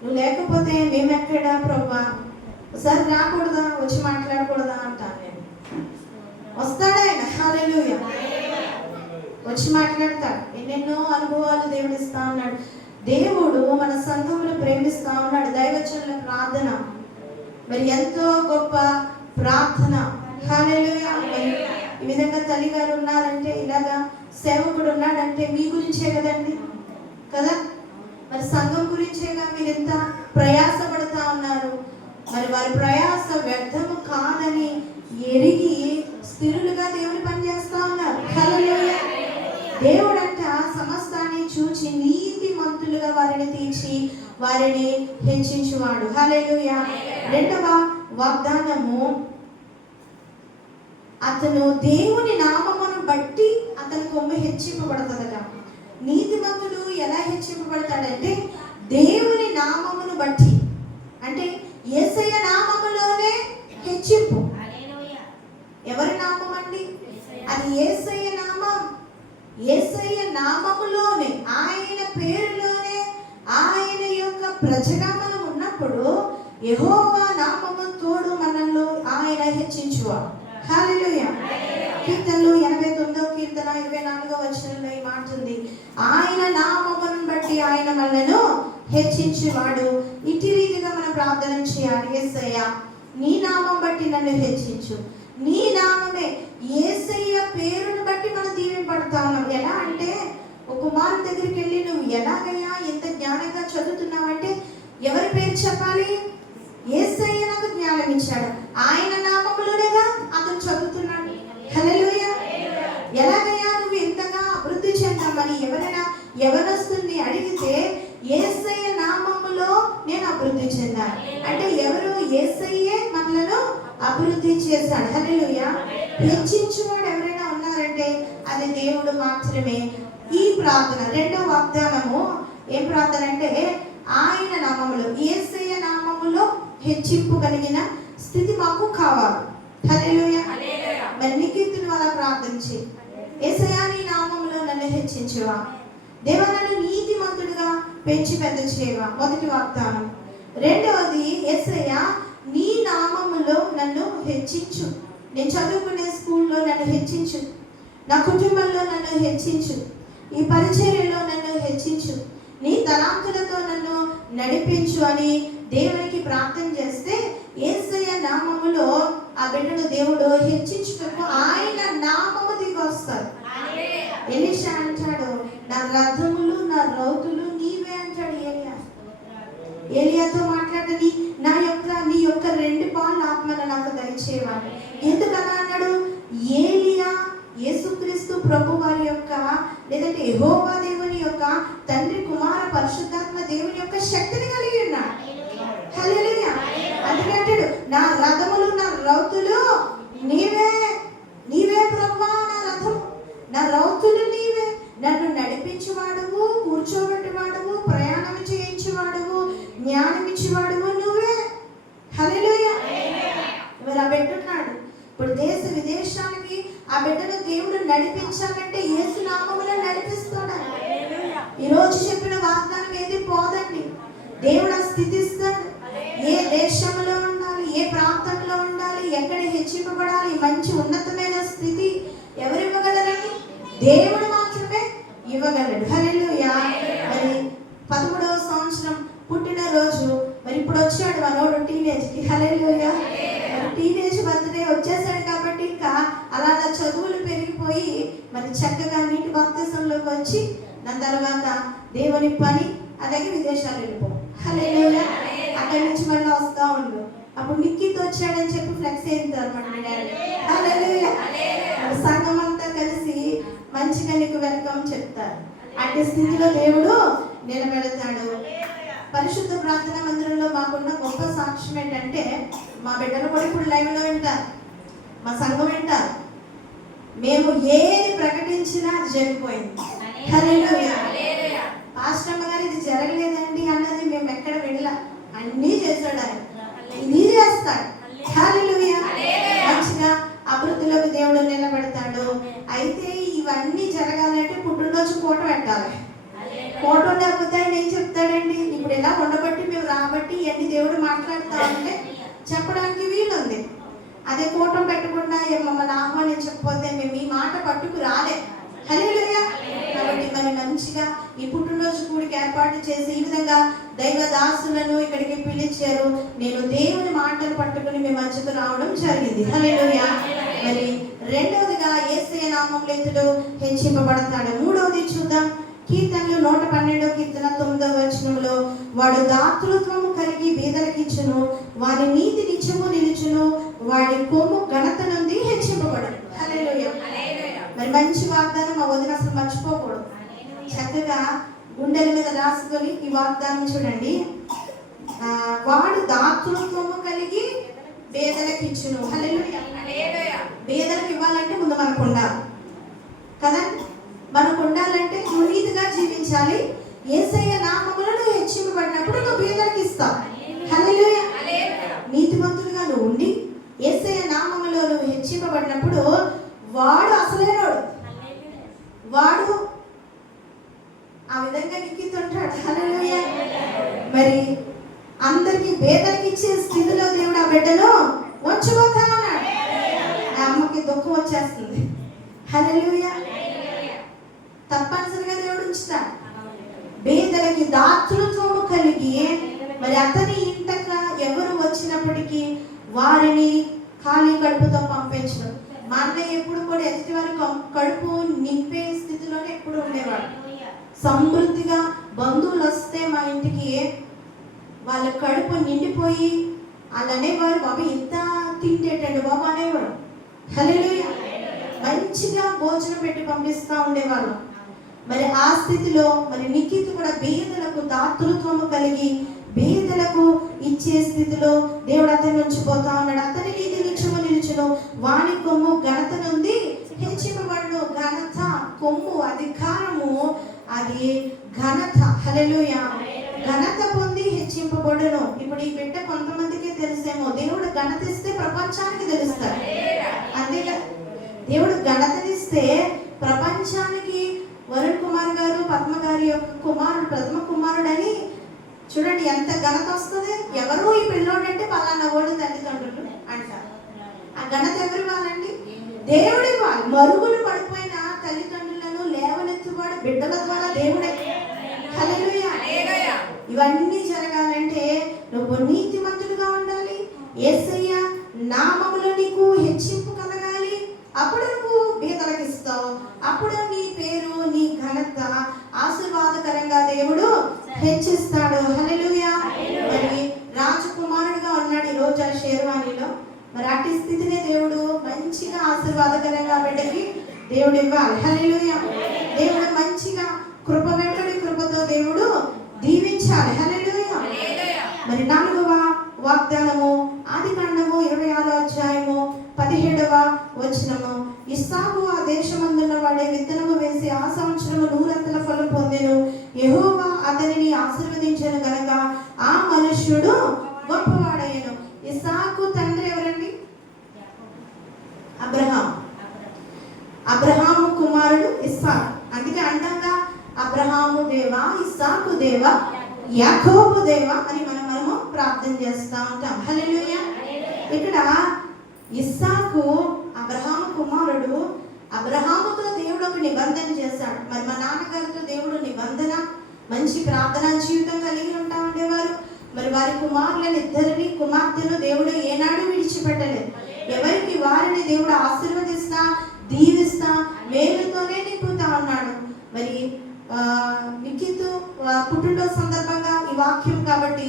నువ్వు లేకపోతే మేమెక్కడా ప్రభా, ఒకసారి రాకూడదా, వచ్చి మాట్లాడకూడదా అంటాను నేను. వస్తాడు ఆయన, హల్లెలూయా, వచ్చి మాట్లాడతాడు. ఎన్నెన్నో అనుభవాలు దేవుడు ఇస్తా ఉన్నాడు. దేవుడు మన సంఘమును ప్రేమిస్తా ఉన్నాడు. దైవజనుల ప్రార్థన మరి ఎంతో గొప్ప ప్రార్థన, హల్లెలూయా. ఈ విధంగా తల్లి గారు ఉన్నారంటే, ఇలాగా సేవకుడు ఉన్నాడంటే మీ గురించే కదండి, కదా. మరి సంఘం గురించేగా మీరు ఎంత ప్రయాసపడతా ఉన్నారు. మరి వారి ప్రయాస వ్యర్థము కాదని ఎరిగి స్థిరులుగా దేవుని పని చేస్తా ఉన్నారు. హల్లెలూయా. దేవుడంట సమస్తాన్ని చూచి నీతిమంతులుగా వారిని తీర్చి వారిని హెచ్చించువాడు. హల్లెలూయా. రెండవ వాగ్దానము, అతను దేవుని నామమును బట్టి అతని కొమ్ము హెచ్చింపబడతాడట. నీతిమంతుడు ఎలా హెచ్చింపబడతాడంటే దేవుని నామమును బట్టి, అంటే యేసయ్య నామములోనే హెచ్చింపు. ఎవరి నామం అండి? అది యేసయ్య నామం. యేసయ్య నామములోనే, ఆయన పేరులోనే, ఆయన యొక్క ప్రజగా మనం ఉన్నప్పుడు యెహోవా నామము తోడు మనల్ని ఆయన హెచ్చించువాడు. హల్లెలూయా. కీర్తనలు 89వ కీర్తన 24వ వచనంలో ఈ మాట ఉంది, ఆయన నామమును బట్టి ఆయన మనలను హెచ్చించువాడు. ఇటు రీతిగా మనం ప్రార్థన చేయాలి. యేసయ్య నీ నామం బట్టి నన్ను హెచ్చించు. నీ నామమే, యేసయ్య పేరును బట్టి మనం దీవెనపడతా ఉన్నాం. ఎలా అంటే, ఒక కుమారుని దగ్గరికి వెళ్ళి నువ్వు ఎలాగయ్యా ఇంత జ్ఞానంగా చదువుతున్నావంటే ఎవరి పేరు చెప్పాలి? యేసయ్య నాకు జ్ఞానం ఇచ్చాడు, ఆయన నామములోనేగా అతను చదువుతున్నాడు. హల్లెలూయా. ఎలాగయ్యా నువ్వు ఇంతగా అభివృద్ధి చెందామని ఎవరైనా యవనస్తుని అడిగితే, యేసయ్య నామములో నేను అభివృద్ధి చెందాను అంటే ఎవరు? యేసయ్యే మనలను అభివృద్ధి చేశాడు. హల్లెలూయా. హెచ్చించువాడు ఎవరైనా ఉన్నారంటే అది దేవుడు మాత్రమే. ఈ ప్రార్థన రెండో వాగ్దానము ఏం ప్రార్థన అంటే, ఆయన నామములో, యేసయ్య నామములో హెచ్చింపు కలిగిన స్థితి మాకు కావాలి. హల్లెలూయా. మరి నికీర్తులు అలా ప్రార్థించి, యేసయ్య నీ నామములో నన్ను హెచ్చించువా, దేవా నన్ను నీతిమంతుడిగా పెంచి పెద్ద చేయవా. మొదటి వాగ్దానం. రెండవది, యేసయ్య నీ నామములో నన్ను హెచ్చించు. నేను చదువుకునే స్కూల్లో నన్ను హెచ్చించు, నా కుటుంబంలో నన్ను హెచ్చించు, ఈ పరిచర్యలో నన్ను హెచ్చించు, నీ తలాంతులతో నన్ను నడిపించు అని దేవునికి ప్రార్థన చేస్తే యేసయ్య నామములో ఆ బిడ్డను దేవుడు హెచ్చించుటకు ఆయన నామము దిగి వస్తాడు. ఎలీషా అంటాడు, నా రథములు నా రౌతులు నీవే అంటాడు ఏలియా. ఏలియాతో మాట్లాడని నీ యొక్క 2 పాలు ఆత్మను నాకు దయచేవాడు. ఎందుకలా అన్నాడు? ఏలియా యేసుక్రీస్తు ప్రభు వారి యొక్క, లేదంటే యెహోవా దేవుని యొక్క తండ్రి కుమార పరిశుద్ధాత్మ దేవుని యొక్క శక్తిని కలిగి ఉన్నాడు. హల్లెలూయా. అందుకే అంటాడు, నా రథములు నా రౌతులు నీవే, నీవే ప్రభువా, నా రథం నా రౌతులు నీవే, నన్ను నడిపించువాడువు, కూర్చోబెట్టువాడువు, ప్రయాణం చేయించువాడువు, జ్ఞానం ఇచ్చేవాడువు నువ్వే. హల్లెలూయా. మరి ఆ బిడ్డున్నాడు, ఇప్పుడు దేశ విదేశానికి ఆ బిడ్డను దేవుడు నడిపించాలంటే యేసు నామములో నడిపిస్తాడు. ఈరోజు చెప్పిన వాగ్దానం ఏది పోదండి. దేవుడు ఆ స్థితి ఇస్తాడు. ఏ దేశంలో ఉండాలి, ఏ ప్రాంతంలో ఉండాలి, ఎక్కడ హెచ్చింపబడాలి, మంచి ఉన్నతమైన స్థితి ఎవరు ఇవ్వగలరండి? దేవుడు మాత్రమే ఇవ్వగలడు. హల్లెలూయా. మరి 13వ సంవత్సరం పుట్టినరోజు మరి ఇప్పుడు వచ్చాడు మనోడు టీనేజ్కి. హల్లెలూయా. మరి టీనేజ్ బర్త్డే వచ్చేసాడు కాబట్టి ఇంకా అలా చదువులు పెరిగిపోయి మరి చక్కగా నీటి బాప్తిసంలోకి వచ్చి దాని తర్వాత దేవుని పని అలాగే విదేశాలు వెళ్ళిపో. హల్లెలూయా. అక్కడి నుంచి మళ్ళీ వస్తూ ఉండు. అప్పుడు నిక్కితో వచ్చాడని చెప్పి ఫ్లెక్స్ వేస్తారు అనమాట. హల్లెలూయా. సంఘం అంతా కలిసి మంచిగా నీకు వెల్కమ్ చెప్తారు. అట్టి స్థితిలో దేవుడు నిలబెడతాడు. పరిశుద్ధ ప్రార్థనా మందిరంలో మాకున్న గొప్ప సాక్ష్యం ఏంటంటే, మా బిడ్డలు కూడా ఇప్పుడు లైవ్లో వింటారు, మా సంఘం వింటారు. మేము ఏది ప్రకటించినా అది జరిగిపోయింది. హల్లెలూయా. పాస్టమ్మ గారు ఇది జరగలేదండి అన్నది మేము ఎక్కడ వెళ్ళా, అన్నీ చేశాడు ఆయన, ఇది చేస్తాడు. హల్లెలూయా. మంచిగా అభివృద్ధిలోకి దేవుడు నిలబెడతాడు. అయితే ఇవన్నీ జరగాలంటే పుట్టినరోజు ఫోటో పెట్టాలి. ఫోటో లేకపోతే ఆయన ఏం చెప్తాడండి? ఇప్పుడు ఎలా ఉండబట్టి మేము బట్టి ఇవన్నీ దేవుడు మాట్లాడుతూ ఉంటే చెప్పడానికి వీలుంది. అదే కూటం పెట్టకుండా మమ్మల్ని ఆహ్వానించకపోతే మేము ఈ మాట పట్టుకు రాలే. హల్లెలూయా. కాబట్టి మరి మంచిగా ఈ పుట్టినరోజు కూడికి ఏర్పాటు చేసి ఈ విధంగా దైవ దాసులను ఇక్కడికి పిలిచారు. నేను దేవుని మాటలు పట్టుకుని మీ మధ్యకు రావడం జరిగింది. హల్లెలూయా. మరి రెండవదిగా యేసయ్య నామములో ఇతడు హెచ్చింపబడతాడు. మూడవది చూద్దాం. కీర్తనలు 112 కీర్తన 9వ వచనంలో వాడు దాతృత్వము కలిగి బీదలకిచ్చును, వారి నీతి నిత్యము నిలుచును, వాడి కొమ్ము ఘనత నుండి హెచ్చింపబడను. హల్లెలూయా. మరి మంచి వాగ్దానం మా వదిన అసలు మర్చిపోకూడదు. చక్కగా గుండెల మీద రాసుకొని ఈ వాగ్దానం చూడండి. వాడు దాతృత్వము కలిగి బేదలకు ఇచ్చును. హల్లెలూయా. బేదలకు ఇవ్వాలంటే ముందు మనకు ఉండాలి కదా. మనకు ఉండాలంటే నువ్వు నీతిగా జీవించాలి. యేసయ్య నామములో నువ్వు హెచ్చింపబడినప్పుడు నువ్వు బేదలకు ఇస్తావు. హల్లెలూయా. నీతిమంతులుగా నువ్వు ఉండి యేసయ్య నామములో నువ్వు హెచ్చింపబడినప్పుడు వాడు అసలైనోడు. వాడు ఆ విధంగా నిక్కితుంటాడు. హల్లెలూయా. మరి అందరికి బేదలకు ఇచ్చే స్థితిలో దేవుడు ఆ బిడ్డను ఉంచబోతా ఉన్నాడు. ఆ అమ్మకి దుఃఖం వచ్చేస్తుంది. హల్లెలూయా. తప్పనిసరిగా దేవుడు ఉంచుతాడు. బేదలకి దాతృత్వము కలిగి మరి అతని ఇంటక ఎవరు వచ్చినప్పటికీ వారిని ఖాళీ కడుపుతో పంపించడం. మా అన్నయ్య ఎప్పుడు కూడా ఎదుటి వారి కడుపు నింపే స్థితిలోనే ఎప్పుడు ఉండేవాడు. సమృద్ధిగా బంధువులు వస్తే మా ఇంటికి వాళ్ళ కడుపు నిండిపోయి వాళ్ళు అనేవారు, బాబు ఇంత తింటేటండి బాబు అనేవాడు. హల్లెలూయా. మంచిగా భోజనం పెట్టి పంపిస్తూ ఉండేవాళ్ళు. మరి ఆ స్థితిలో మరి నిఖిత్ కూడా బీదలకు దాతృత్వము కలిగి బీదలకు ఇచ్చే స్థితిలో దేవుడు అతని నుంచి పోతా ఉన్నాడు. అతని నీతి నిత్యము నిలుచును, వాని కొమ్ము ఘనత నుండి హెచ్చింపబడును. ఘనత, కొమ్ము, అధికారము, అది ఘనత. హల్లెలూయా. ఘనత పొంది హెచ్చింపబడును. ఇప్పుడు ఈ బిడ్డ కొంతమందికి తెలిసేమో, దేవుడు ఘనత ఇస్తే ప్రపంచానికి తెలుస్తాడు. అంతేగా, దేవుడు ఘనతనిస్తే ప్రపంచానికి వరుణ్ కుమార్ గారు పద్మ గారి యొక్క కుమారుడు ప్రథమ కుమారుడని చూడండి ఎంత ఘనత వస్తుంది. ఎవరు ఈ పిల్లోడంటే పలానా వాడు తల్లిదండ్రులు అంటారు. ఆ ఘనత ఎవరు ఇవ్వాలండి? దేవుడు ఇవ్వాలి. మరుగులు పడిపోయిన తల్లిదండ్రులను లేవనెత్తువాడు బిడ్డల ద్వారా దేవుడే. హల్లెలూయా. ఇవన్నీ జరగాలంటే నువ్వు నీతిమంతులుగా ఉండాలి. యేసయ్య నామములో నీకు హెచ్చింపు కలగాలి. అప్పుడు నువ్వు బీదలకు ఇస్తావు. అప్పుడు నీ పేరు, నీ ఘనత ఆశీర్వాదకరంగా దేవుడు హెచ్చిస్తాడు. హల్లెలూయా. మరి రాజకుమారుడుగా ఉన్నాడు ఈ రోజు ఆ షేర్వాణిలో. మరి అట్టి స్థితిని దేవుడు మంచిగా ఆశీర్వాదకరంగా బిడ్డకి దేవుడు ఇవ్వాలి. హల్లెలూయా. దేవుడు మంచిగా కృప వెంటడి కృపతో దేవుడు దీవించాలి. హల్లెలూయా. మరి 4వ వాగ్దానము ఆదికాండము 26వ అధ్యాయము 17వ వచనము. ఇస్సాకు ఆ దేశమందున్న వాడే విత్తనము వేసి ఆ సంవత్సరము 100 ఫలం పొందెను. యెహోవా అతనిని ఆశీర్వదించెను గనక ఆ మనుష్యుడు గొప్పవాడయ్యను. ఇస్సాకు తండ్రి ఎవరండి? అబ్రహాం. అబ్రహాము కుమారుడు ఇస్సాకు. అందుకే అంటాగా అబ్రహాము దేవా, ఇస్సాకు దేవా, యాకోబు దేవా అని మనము ప్రార్థన చేస్తూ ఉంటాం. హల్లెలూయా. ఇక్కడ ఇస్సాకు అబ్రహాము కుమారుడు. అబ్రహాముతో దేవుడు ఒక నిబంధన చేశాడు. మరి మా నాన్నగారితో దేవుడు నిబంధన, మంచి ప్రార్థనా జీవితం కలిగి ఉంటా ఉండేవారు. మరి వారి కుమారులను కుమార్తెను దేవుడు ఏనాడు విడిచిపెట్టలేదు. ఎవరికి వారిని దేవుడు ఆశీర్వదిస్తా దీవిస్తా మేలుతోనే నింపుతా ఉన్నాడు. మరి నిఖిత్ పుట్టినరోజు సందర్భంగా ఈ వాక్యం కాబట్టి